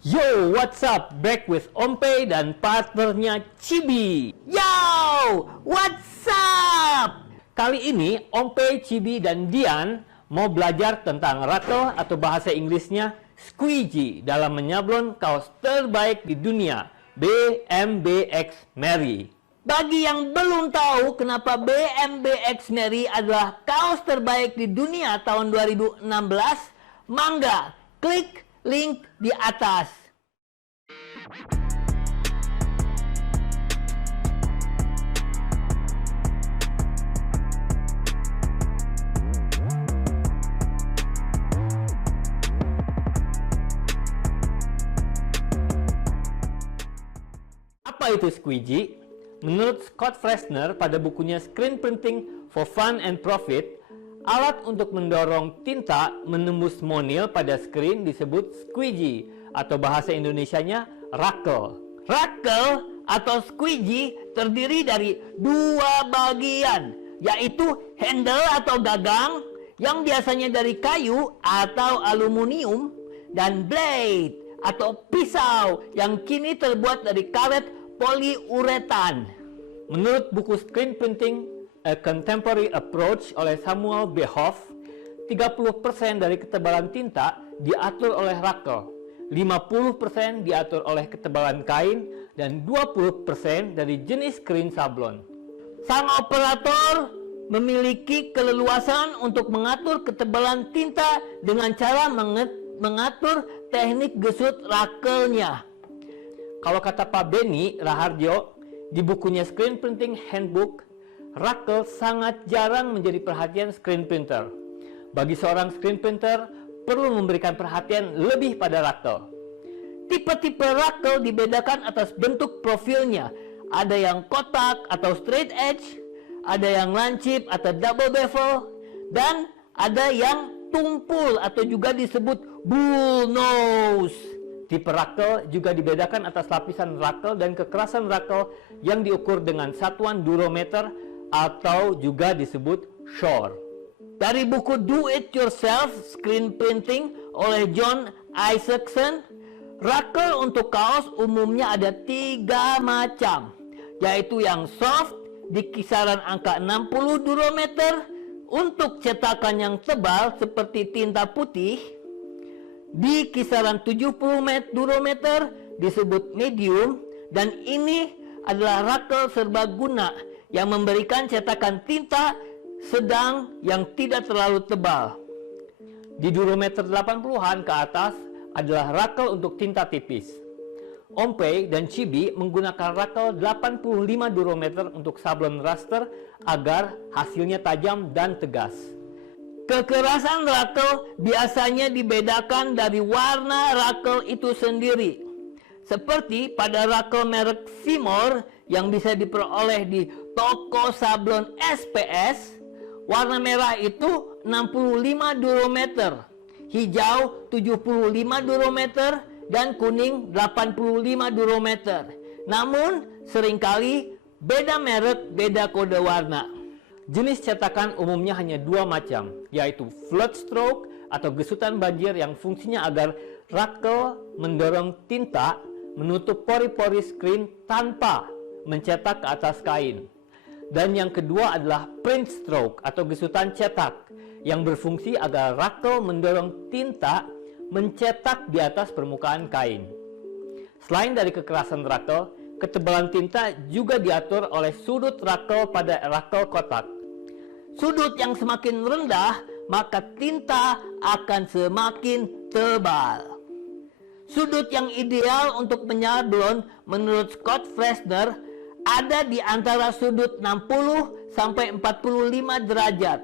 Yo, what's up? Back with Ompe dan partnernya Chibi. Yo, what's up? Kali ini Ompe, Chibi, dan Dian mau belajar tentang rattle atau bahasa Inggrisnya squeegee dalam menyablon kaos terbaik di dunia, BMBX Mary. Bagi yang belum tahu kenapa BMBX Mary adalah kaos terbaik di dunia tahun 2016, mangga klik link di atas. Apa itu squeegee? Menurut Scott Fresner pada bukunya Screen Printing for Fun and Profit, alat untuk mendorong tinta menembus monil pada screen disebut squeegee atau bahasa Indonesianya rakel. Rakel atau squeegee terdiri dari dua bagian, yaitu handle atau gagang yang biasanya dari kayu atau aluminium dan blade atau pisau yang kini terbuat dari karet poliuretan. Menurut buku Screen Printing A Contemporary Approach oleh Samuel B. Hoff, 30% dari ketebalan tinta diatur oleh rakel, 50% diatur oleh ketebalan kain, dan 20% dari jenis screen sablon. Sang operator memiliki keleluasan untuk mengatur ketebalan tinta dengan cara mengatur teknik gesut rakelnya. Kalau kata Pak Benny Raharjo di bukunya Screen Printing Handbook, rakel sangat jarang menjadi perhatian screen printer. Bagi seorang screen printer, perlu memberikan perhatian lebih pada rakel. Tipe-tipe rakel dibedakan atas bentuk profilnya. Ada yang kotak atau straight edge, ada yang lancip atau double bevel, dan ada yang tumpul atau juga disebut bull nose. Tipe rakel juga dibedakan atas lapisan rakel dan kekerasan rakel yang diukur dengan satuan durometer atau juga disebut shore. Dari buku Do It Yourself Screen Printing oleh John Isaacson, rakel untuk kaos umumnya ada 3 macam, yaitu yang soft di kisaran angka 60 durometer, untuk cetakan yang tebal seperti tinta putih di kisaran 70 durometer disebut medium, dan ini adalah rakel serbaguna yang memberikan cetakan tinta sedang yang tidak terlalu tebal. Di durometer 80-an ke atas adalah rakel untuk tinta tipis. Ompe dan Chibi menggunakan rakel 85 durometer untuk sablon raster agar hasilnya tajam dan tegas. Kekerasan rakel biasanya dibedakan dari warna rakel itu sendiri. Seperti pada rakel merek Seymour yang bisa diperoleh di toko sablon SPS, warna merah itu 65 durometer, hijau 75 durometer, dan kuning 85 durometer. Namun seringkali beda merek, beda kode warna. Jenis cetakan umumnya hanya 2 macam, yaitu flood stroke atau gesutan banjir yang fungsinya agar rakel mendorong tinta menutup pori-pori screen tanpa mencetak ke atas kain. Dan yang kedua adalah print stroke atau gesutan cetak yang berfungsi agar rakel mendorong tinta mencetak di atas permukaan kain. Selain dari kekerasan rakel, ketebalan tinta juga diatur oleh sudut rakel pada rakel kotak. Sudut yang semakin rendah, maka tinta akan semakin tebal. Sudut yang ideal untuk menyablon menurut Scott Fresner ada di antara sudut 60 sampai 45 derajat.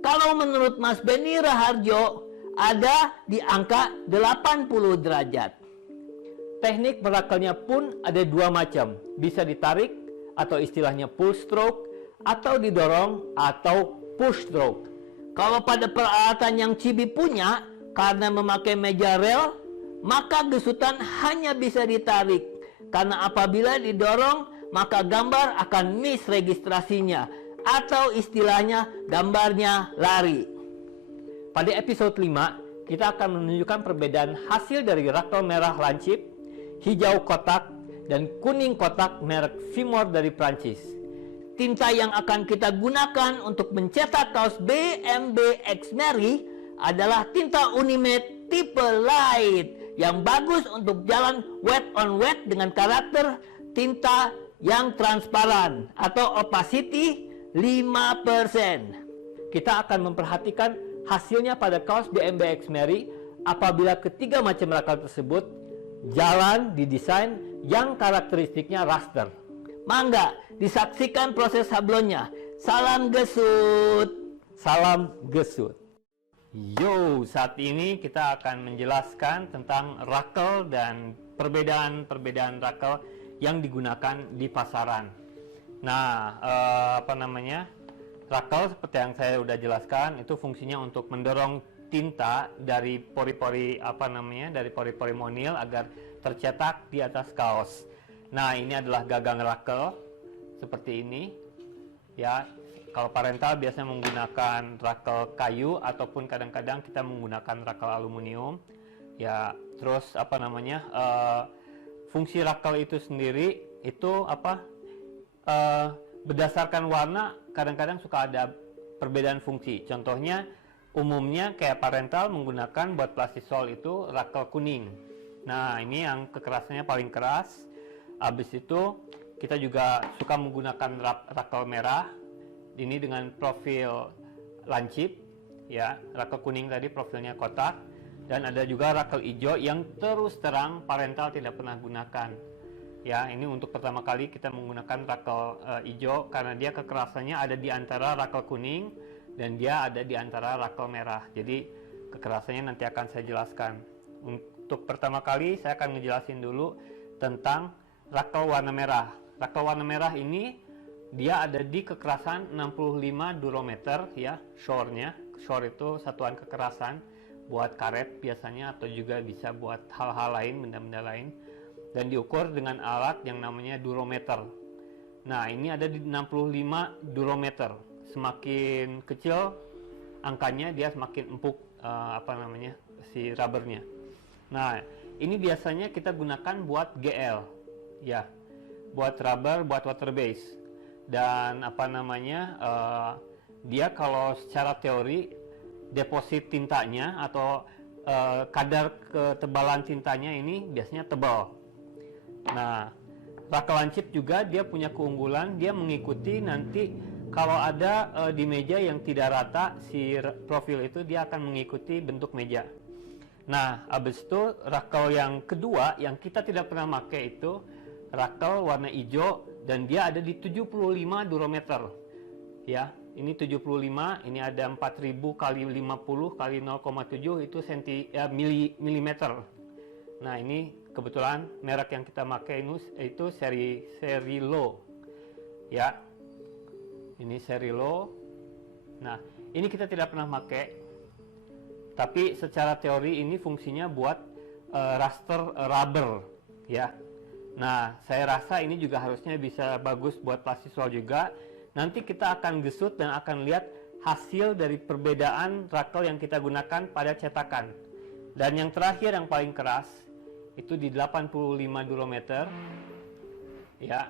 Kalau menurut Mas Benny Raharjo ada di angka 80 derajat. Teknik merakelnya pun ada 2 macam, bisa ditarik atau istilahnya pull stroke, atau didorong atau push stroke. Kalau pada peralatan yang Chibi punya, karena memakai meja rel, maka gesutan hanya bisa ditarik, karena apabila didorong maka gambar akan miss registrasinya, atau istilahnya gambarnya lari. Pada episode 5 kita akan menunjukkan perbedaan hasil dari rakel merah lancip, hijau kotak, dan kuning kotak merek Fimor dari Prancis. Tinta yang akan kita gunakan untuk mencetak kaos BMB X Mary adalah tinta Unimate tipe light yang bagus untuk jalan wet on wet dengan karakter tinta yang transparan atau opacity 5%. Kita akan memperhatikan hasilnya pada kaos BMB X Mary apabila ketiga macam rakel tersebut jalan di desain yang karakteristiknya raster. Mangga, disaksikan proses sablonnya. Salam gesut. Salam gesut. Yo, saat ini kita akan menjelaskan tentang rakel dan perbedaan-perbedaan rakel yang digunakan di pasaran. Nah, rakel seperti yang saya sudah jelaskan itu fungsinya untuk mendorong tinta dari pori-pori dari pori-pori monil agar tercetak di atas kaos. Nah, ini adalah gagang rakel seperti ini. Ya, kalau parental biasanya menggunakan rakel kayu ataupun kadang-kadang kita menggunakan rakel aluminium. Ya, terus fungsi rakel itu sendiri itu berdasarkan warna kadang-kadang suka ada perbedaan fungsi. Contohnya umumnya kayak parental menggunakan buat plastisol itu rakel kuning. Nah, ini yang kekerasannya paling keras. Habis itu kita juga suka menggunakan rakel merah. Ini dengan profil lancip, ya. Rakel kuning tadi profilnya kotak, dan ada juga rakel hijau yang terus terang parental tidak pernah gunakan. Ya, ini untuk pertama kali kita menggunakan rakel hijau karena dia kekerasannya ada di antara rakel kuning dan dia ada di antara rakel merah. Jadi kekerasannya nanti akan saya jelaskan. Untuk pertama kali saya akan ngejelasin dulu tentang rakel warna merah. Rakel warna merah ini dia ada di kekerasan 65 durometer ya, shore-nya. Shore itu satuan kekerasan buat karet biasanya atau juga bisa buat hal-hal lain, benda-benda lain. Dan diukur dengan alat yang namanya durometer. Nah, ini ada di 65 durometer. Semakin kecil angkanya dia semakin empuk si rubbernya. Nah, ini biasanya kita gunakan buat GL. Ya, buat rubber, buat water base. Dan dia kalau secara teori deposit tintanya atau kadar ketebalan tintanya ini biasanya tebal. Nah, rakel lancip juga dia punya keunggulan, dia mengikuti nanti kalau ada di meja yang tidak rata si profil itu dia akan mengikuti bentuk meja. Nah, habis itu rakel yang kedua yang kita tidak pernah pakai itu rakel warna hijau dan dia ada di 75 durometer. Ya, ini 75, ini ada 4000 kali 50 kali 0,7 itu milimeter. Nah, ini kebetulan merek yang kita pakai itu seri low. Ya. Ini seri low. Nah, ini kita tidak pernah pakai. Tapi secara teori ini fungsinya buat raster rubber, ya. Nah, saya rasa ini juga harusnya bisa bagus buat plastisol juga. Nanti kita akan gesut dan akan lihat hasil dari perbedaan rakel yang kita gunakan pada cetakan. Dan yang terakhir yang paling keras itu di 85 durometer. Ya,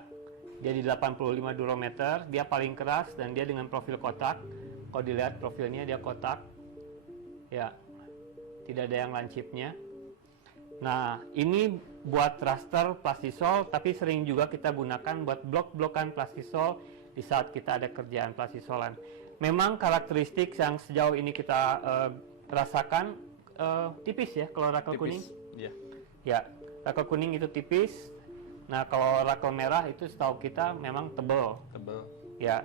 dia di 85 durometer, dia paling keras dan dia dengan profil kotak. Kalau dilihat profilnya dia kotak. Ya, tidak ada yang lancipnya. Nah, ini buat raster plastisol, tapi sering juga kita gunakan buat blok-blokan plastisol di saat kita ada kerjaan plastisolan. Memang karakteristik yang sejauh ini kita rasakan tipis ya kalau rakel kuning. Yeah. Ya, rakel kuning itu tipis. Nah, kalau rakel merah itu setahu kita memang tebal. Tebal. Ya.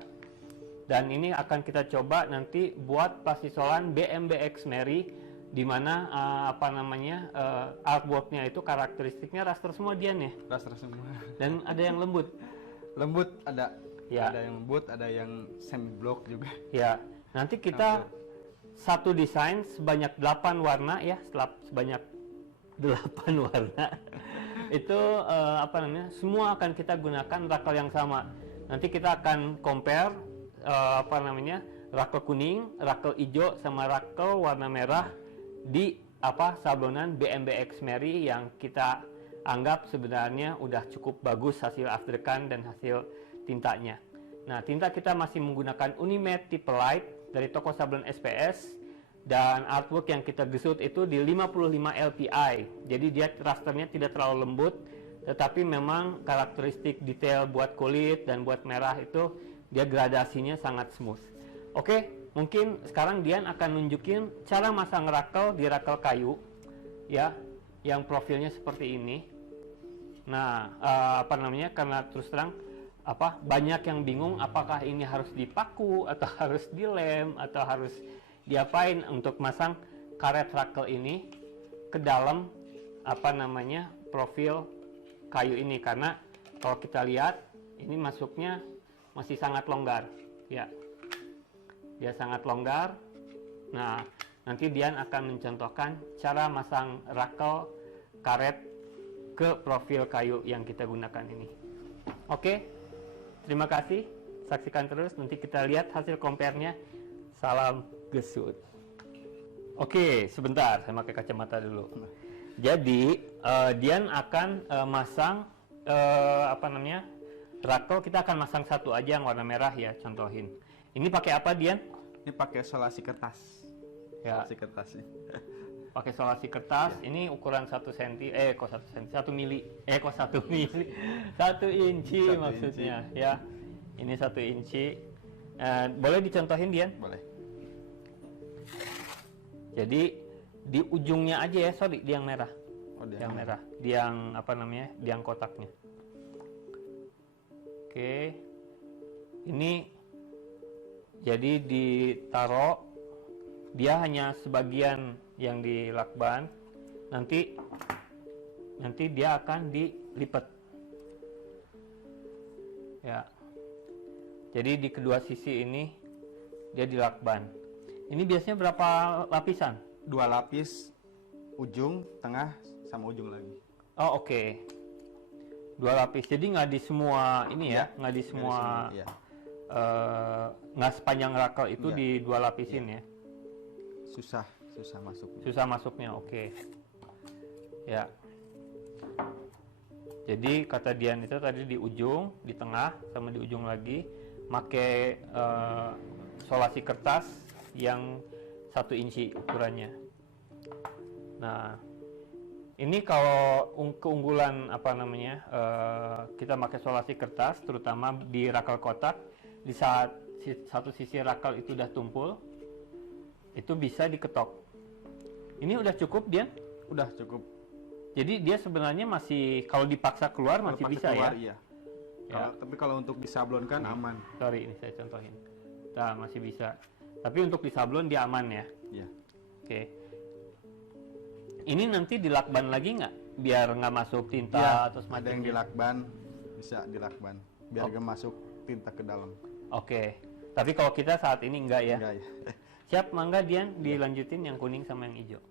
Dan ini akan kita coba nanti buat plastisolan BMB X Mary, di mana artworknya itu karakteristiknya raster semua dia nih. Raster semua. Dan ada yang lembut. Lembut ada. Ya. Ada yang lembut, ada yang semi block juga. Ya. Nanti kita satu desain sebanyak 8 warna ya, sebanyak 8 warna. Itu semua akan kita gunakan rakel yang sama. Nanti kita akan compare rakel kuning, rakel hijau sama rakel warna merah di sablonan BMBX Mary yang kita anggap sebenarnya udah cukup bagus hasil aftercan dan hasil tintanya. Nah, tinta kita masih menggunakan Unimed tipe light dari toko sablon SPS, dan artwork yang kita gesut itu di 55 LPI. Jadi dia rasternya tidak terlalu lembut, tetapi memang karakteristik detail buat kulit dan buat merah itu dia gradasinya sangat smooth. Oke, mungkin sekarang Dian akan nunjukin cara masang rakel di rakel kayu ya, yang profilnya seperti ini. Nah, karena terus terang banyak yang bingung apakah ini harus dipaku atau harus dilem atau harus diapain untuk masang karet rakel ini ke dalam profil kayu ini, karena kalau kita lihat ini masuknya masih sangat longgar ya. Dia sangat longgar. Nah, nanti Dian akan mencontohkan cara masang rakel karet ke profil kayu yang kita gunakan ini. Oke, terima kasih. Saksikan terus, nanti kita lihat hasil compare-nya. Salam gesut. Oke, sebentar, saya pakai kacamata dulu. Jadi, Dian akan masang rakel. Kita akan masang satu aja yang warna merah ya, contohin. Ini pakai apa, Dian? Ini pakai solasi kertas. Ya. Solasi kertas nih. Pakai solasi kertas. Ya. Ini ukuran 1 cm, 1 mili. 1 mili. 1 inci 1 maksudnya inci. Ya. Ini 1 inci. Boleh dicontohin, Dian? Boleh. Jadi di ujungnya aja ya, di yang merah. Oh, yang merah. Di yang di yang kotaknya. Oke. Ini jadi ditaruh, dia hanya sebagian yang dilakban, nanti dia akan dilipat ya. Jadi di kedua sisi ini dia dilakban. Ini biasanya berapa lapisan? 2 lapis, ujung, tengah, sama ujung lagi. Oh, oke. 2 lapis, jadi nggak di semua ini ya, nggak di semua, ya. Nggak sepanjang rakel itu di 2 lapisin ya. Susah masuknya. Susah masuknya, oke. Ya. Jadi kata Dian itu tadi di ujung, di tengah, sama di ujung lagi, pakai solasi kertas yang 1 inci ukurannya. Nah, ini kalau keunggulan kita pakai solasi kertas, terutama di rakel kotak, di saat satu sisi rakel itu udah tumpul, itu bisa diketok. Ini udah cukup, Dian? Udah cukup. Jadi dia sebenarnya masih, kalau dipaksa keluar masih bisa keluar, ya? Iya. Tapi kalau untuk disablonkan aman. Sorry, ini saya contohin. Nah, masih bisa. Tapi untuk disablon dia aman ya? Iya. Oke. Ini nanti dilakban lagi nggak? Biar nggak masuk tinta ya, atau semacamnya? Ada yang dilakban, bisa dilakban. Biar nggak masuk tinta ke dalam. Oke. Tapi kalau kita saat ini enggak ya? Enggak ya. Siap, mangga Dian, dilanjutin yang kuning sama yang hijau.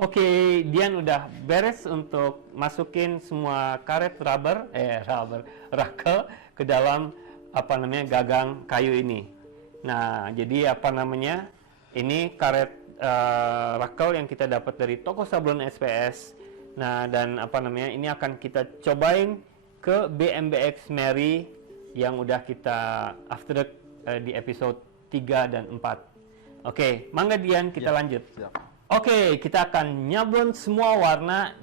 Oke, Dian udah beres untuk masukin semua karet rakel ke dalam gagang kayu ini. Nah, jadi ini karet rakel yang kita dapat dari toko sablon SPS. Nah, dan ini akan kita cobain ke BMBX Mary yang udah kita after di episode 3 dan 4. Oke, mangga Dian, kita lanjut. Siap. Oke, kita akan nyablon semua warna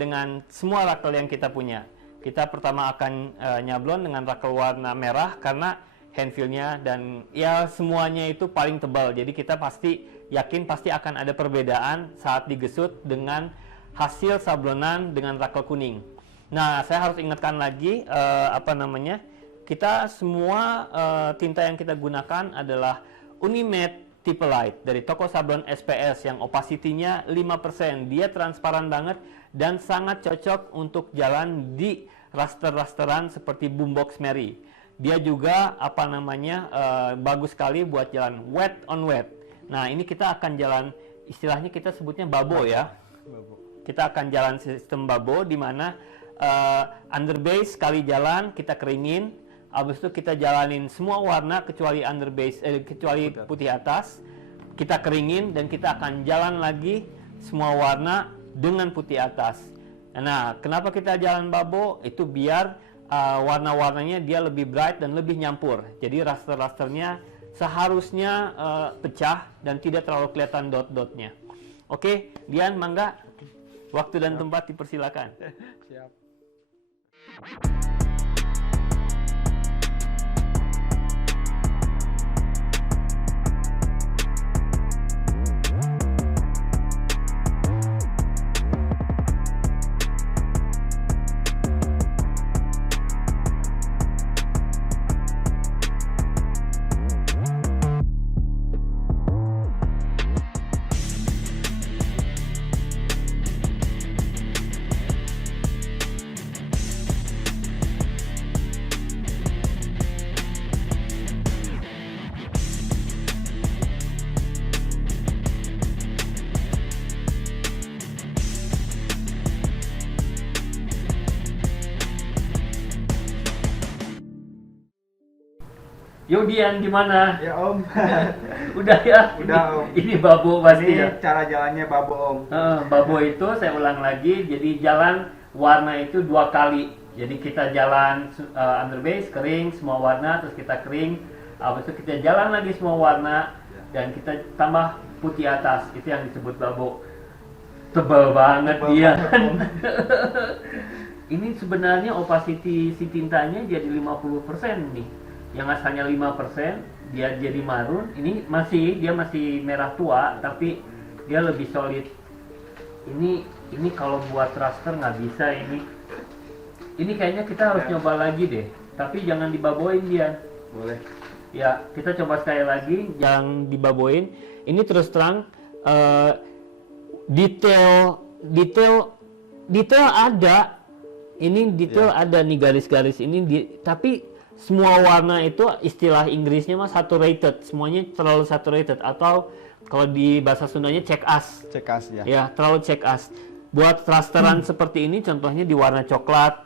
dengan semua rakel yang kita punya. Kita pertama akan nyablon dengan rakel warna merah karena hand feel-nya, dan ya semuanya itu paling tebal. Jadi kita yakin pasti akan ada perbedaan saat digesut dengan hasil sablonan dengan rakel kuning. Nah, saya harus ingatkan lagi kita semua tinta yang kita gunakan adalah Unimatte tipe light dari toko sablon SPS yang opacity-nya 5%. Dia transparan banget dan sangat cocok untuk jalan di raster-rasteran seperti Boombox Mary. Dia juga bagus sekali buat jalan wet on wet. Nah, ini kita akan jalan, istilahnya kita sebutnya babo ya. Kita akan jalan sistem babo di mana underbase sekali jalan kita keringin, habis itu kita jalanin semua warna kecuali kecuali putih atas. Kita keringin dan kita akan jalan lagi semua warna dengan putih atas. Nah, kenapa kita jalan babo? Itu biar warna-warnanya dia lebih bright dan lebih nyampur. Jadi raster-rasternya seharusnya pecah dan tidak terlalu kelihatan dot-dotnya. Oke, Dian, mangga. Waktu dan tempat dipersilakan. Siap. Yo Dian, gimana? Ya Om, Udah ya? Udah, Om. Ini babo pasti ini ya? cara jalannya Babo Om. Babo itu saya ulang lagi, jadi jalan warna itu 2 kali. Jadi kita jalan underbase, kering semua warna, terus kita kering, habis itu kita jalan lagi semua warna, dan kita tambah putih atas. Itu yang disebut babo. Tebal banget dia. Ini sebenarnya opacity si tintanya jadi 50% nih. Yang asalnya 5% dia jadi marun. Ini dia masih merah tua, tapi dia lebih solid. Ini kalau buat raster nggak bisa ini. Ini kayaknya kita harus nyoba lagi deh. Tapi jangan dibaboin dia. Boleh. Ya, kita coba sekali lagi, jangan dibaboin. Ini terus terang detail ada. Ini detail ada nih, garis-garis ini tapi semua warna itu istilah Inggrisnya mah saturated, semuanya terlalu saturated, atau kalau di bahasa Sundanya check as. Check as ya. Ya, terlalu check as. Buat rasteran seperti ini contohnya di warna coklat,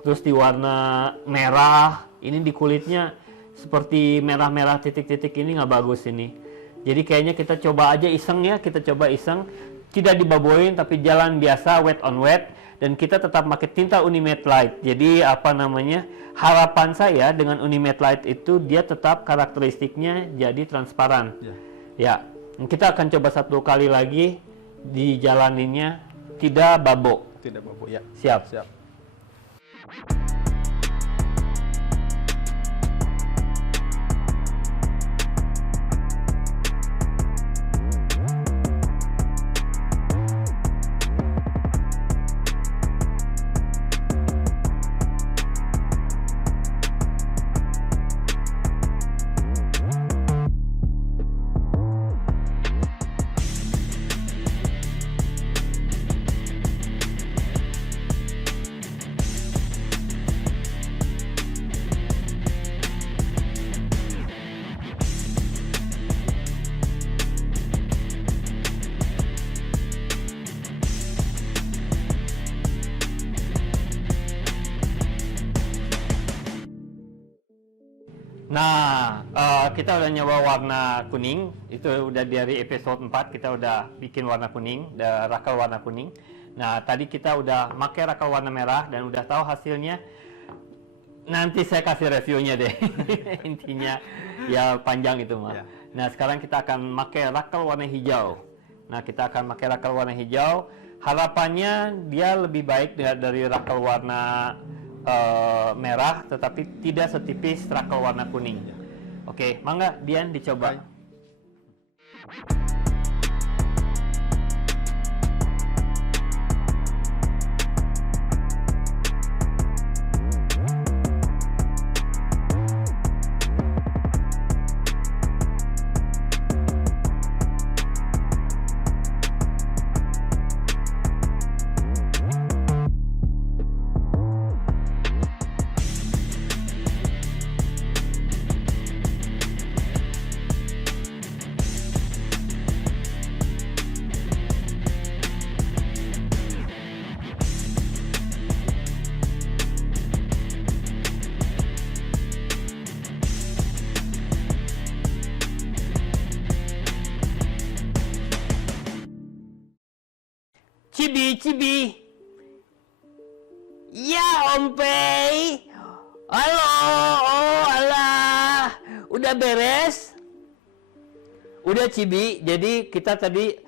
terus di warna merah, ini di kulitnya seperti merah-merah titik-titik, ini nggak bagus ini. Jadi kayaknya kita coba aja iseng ya, tidak dibaboin tapi jalan biasa wet on wet, dan kita tetap pakai tinta Unimatte Light. Jadi harapan saya dengan Unimatte Light itu dia tetap karakteristiknya jadi transparan. Ya, kita akan coba 1 kali lagi dijalaninnya tidak babo. Tidak babo ya. Siap. Siap. Nah, kita udah nyoba warna kuning, itu udah dari episode 4 kita udah bikin warna kuning, rakel warna kuning. Nah, tadi kita udah pakai rakel warna merah dan udah tahu hasilnya. Nanti saya kasih reviewnya deh. Intinya ya panjang itu mah. Ya. Nah, sekarang kita akan pakai rakel warna hijau. Nah, kita akan pakai rakel warna hijau. Harapannya dia lebih baik dari rakel warna merah, tetapi tidak setipis rakel warna kuning. Oke, mangga Dian dicoba. Oke. Cibi. Ya, Om Pei. Halo, oh alah. Udah beres? Udah Cibi, jadi kita tadi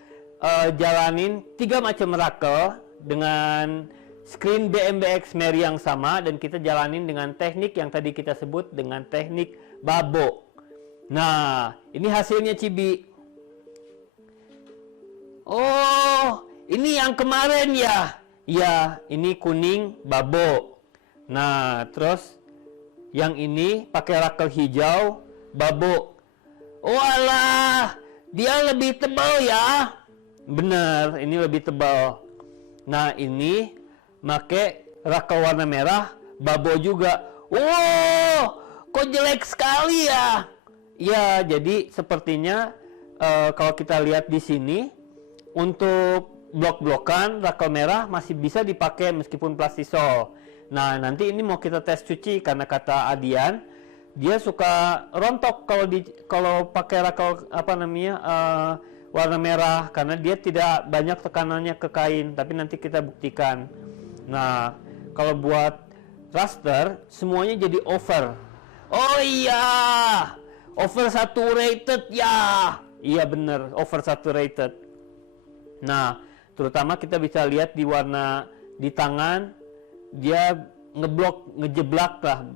jalanin 3 macam rakel dengan screen BMBX Mary yang sama, dan kita jalanin dengan teknik yang tadi kita sebut dengan teknik babo. Nah, ini hasilnya Cibi. Oh, ini yang kemarin ya? Ya, ini kuning babo. Nah, terus yang ini pakai rakel hijau babo. Oh alah, dia lebih tebal ya? Bener, ini lebih tebal. Nah, ini pakai rakel warna merah babo juga. Wow, kok jelek sekali ya? Ya, jadi sepertinya kalau kita lihat di sini, untuk blok-blokan rakel merah masih bisa dipakai meskipun plastisol. Nah, nanti ini mau kita tes cuci karena kata Adian, dia suka rontok kalau pakai rakel warna merah, karena dia tidak banyak tekanannya ke kain. Tapi nanti kita buktikan. Nah, kalau buat raster semuanya jadi over. Oh iya, oversaturated ya. Iya bener, oversaturated. Nah, terutama kita bisa lihat di warna di tangan, dia ngejeblak lah,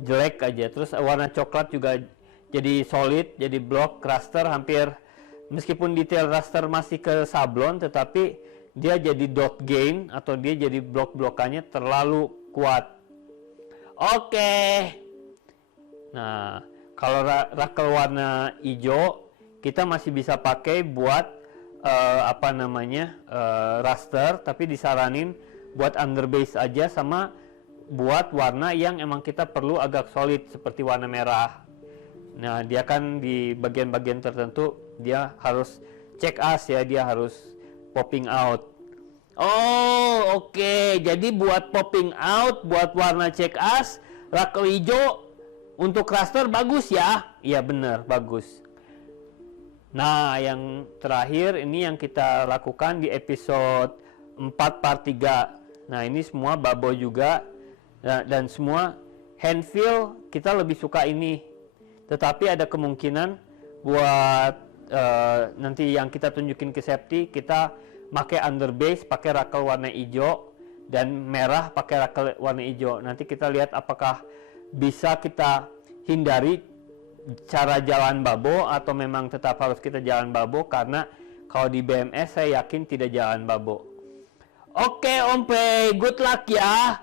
jelek aja. Terus warna coklat juga jadi solid, jadi blok raster hampir, meskipun detail raster masih ke sablon, tetapi dia jadi dot gain atau dia jadi blok-blokannya terlalu kuat. Oke. Nah, kalau rakel warna hijau kita masih bisa pakai buat raster, tapi disaranin buat underbase aja, sama buat warna yang emang kita perlu agak solid seperti warna merah. Nah, dia kan di bagian-bagian tertentu dia harus check us ya, dia harus popping out. Oh, oke. Jadi buat popping out, buat warna check us, rakel hijau untuk raster bagus ya? Iya bener, bagus. Nah, yang terakhir ini yang kita lakukan di episode 4 part 3. Nah, ini semua babo juga, dan semua hand feel kita lebih suka ini. Tetapi ada kemungkinan buat nanti yang kita tunjukin ke Septi, kita pakai underbase, pakai rakel warna hijau, dan merah pakai rakel warna hijau. Nanti kita lihat apakah bisa kita hindari cara jalan babo atau memang tetap harus kita jalan babo, karena kalau di BMS saya yakin tidak jalan babo. Oke Om Pei, good luck ya.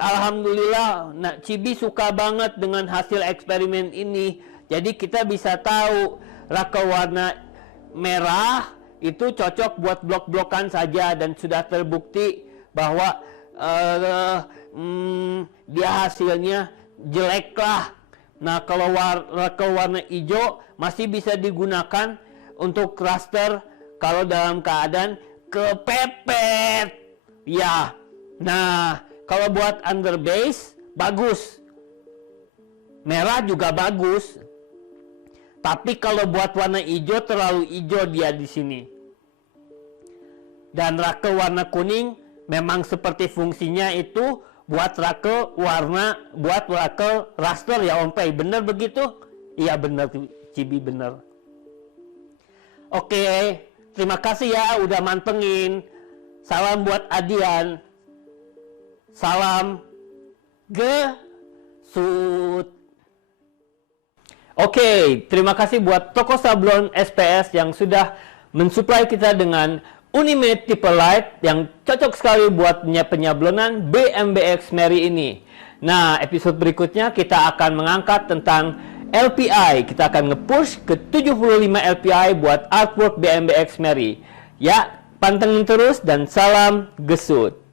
Alhamdulillah, nah, Cibi suka banget dengan hasil eksperimen ini. Jadi kita bisa tahu rakel warna merah itu cocok buat blok-blokan saja, dan sudah terbukti bahwa dia hasilnya jelek lah. Nah, kalau rakel warna hijau masih bisa digunakan untuk raster kalau dalam keadaan kepepet. Ya. Nah, kalau buat underbase bagus. Merah juga bagus. Tapi kalau buat warna hijau terlalu hijau dia di sini. Dan rakel warna kuning memang seperti fungsinya itu buat rakel raster ya Om Pei. Bener begitu? Iya bener Cibi, bener. Oke, terima kasih ya udah mantengin. Salam buat Adian. Salam gesut. Oke, terima kasih buat toko sablon SPS yang sudah mensuplai kita dengan Unimate Tipe Light yang cocok sekali buat penyablonan BMBX Mary ini. Nah, episode berikutnya kita akan mengangkat tentang LPI. Kita akan nge-push ke 75 LPI buat artwork BMBX Mary. Ya, pantengin terus dan salam gesut.